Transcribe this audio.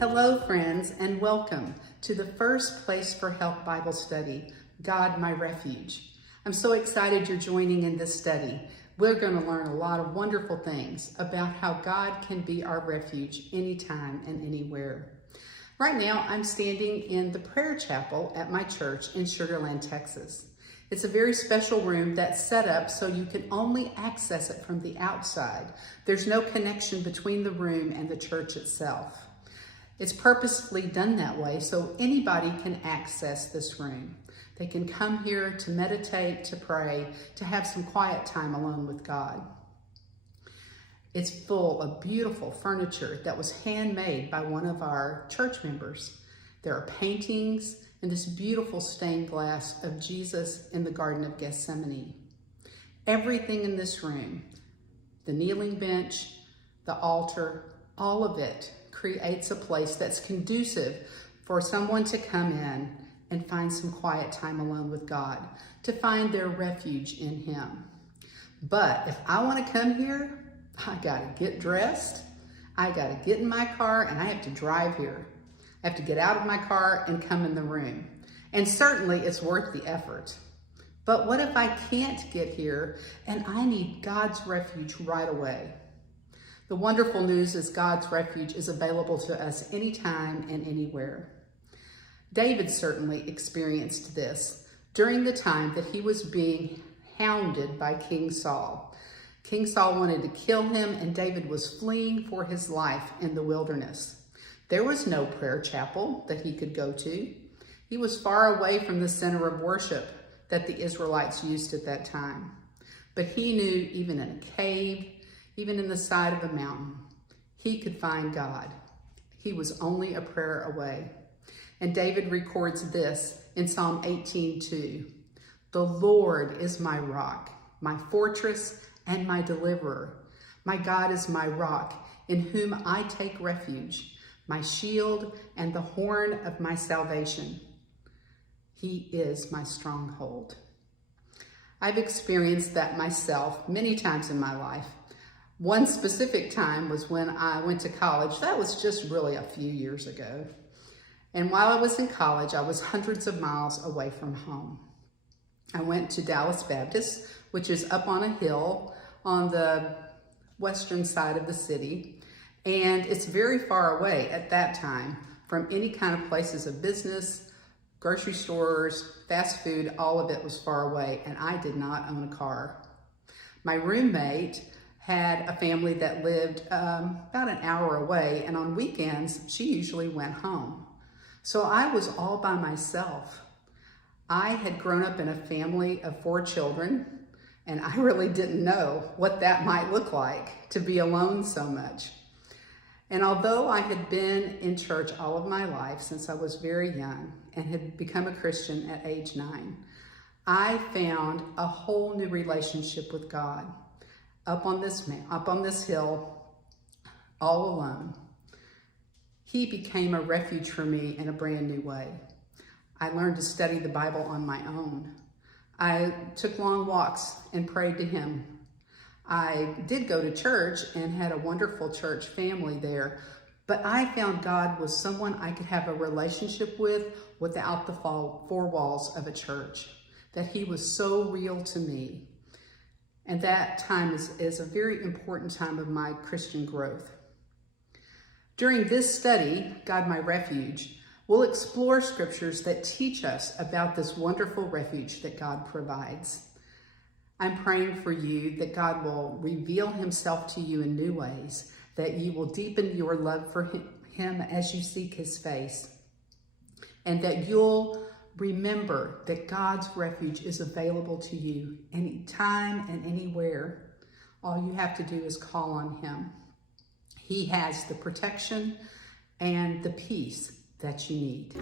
Hello, friends, and welcome to the First Place for Help Bible study, God My Refuge. I'm so excited you're joining in this study. We're going to learn a lot of wonderful things about how God can be our refuge anytime and anywhere. Right now, I'm standing in the prayer chapel at my church in Sugar Land, Texas. It's a very special room that's set up so you can only access it from the outside. There's no connection between the room and the church itself. It's purposefully done that way so anybody can access this room. They can come here to meditate, to pray, to have some quiet time alone with God. It's full of beautiful furniture that was handmade by one of our church members. There are paintings and this beautiful stained glass of Jesus in the Garden of Gethsemane. Everything in this room, the kneeling bench, the altar, all of it creates a place that's conducive for someone to come in and find some quiet time alone with God, to find their refuge in Him. But if I want to come here, I got to get dressed, I got to get in my car, and I have to drive here. I have to get out of my car and come in the room. And certainly it's worth the effort. But what if I can't get here and I need God's refuge right away? The wonderful news is God's refuge is available to us anytime and anywhere. David certainly experienced this during the time that he was being hounded by King Saul. King Saul wanted to kill him, and David was fleeing for his life in the wilderness. There was no prayer chapel that he could go to. He was far away from the center of worship that the Israelites used at that time. But he knew even in a cave, even in the side of a mountain, he could find God. He was only a prayer away. And David records this in Psalm 18:2. The Lord is my rock, my fortress, and my deliverer. My God is my rock, in whom I take refuge, my shield and the horn of my salvation. He is my stronghold. I've experienced that myself many times in my life. One specific time was when I went to college. That was just really a few years ago. And while I was in college, I was hundreds of miles away from home. I went to Dallas Baptist, which is up on a hill on the western side of the city. And it's very far away at that time from any kind of places of business, grocery stores, fast food, all of it was far away, and I did not own a car. My roommate had a family that lived about an hour away, and on weekends, she usually went home. So I was all by myself. I had grown up in a family of 4 children, and I really didn't know what that might look like to be alone so much. And although I had been in church all of my life since I was very young and had become a Christian at age 9, I found a whole new relationship with God up on this hill, all alone. He became a refuge for me in a brand new way. I learned to study the Bible on my own. I took long walks and prayed to Him. I did go to church and had a wonderful church family there, but I found God was someone I could have a relationship with without the 4 walls of a church, that He was so real to me. And that time is a very important time of my Christian growth. During this study, God My Refuge, we'll explore scriptures that teach us about this wonderful refuge that God provides. I'm praying for you that God will reveal Himself to you in new ways, that you will deepen your love for Him as you seek His face, and that you'll remember that God's refuge is available to you anytime and anywhere. All you have to do is call on Him. He has the protection and the peace that you need.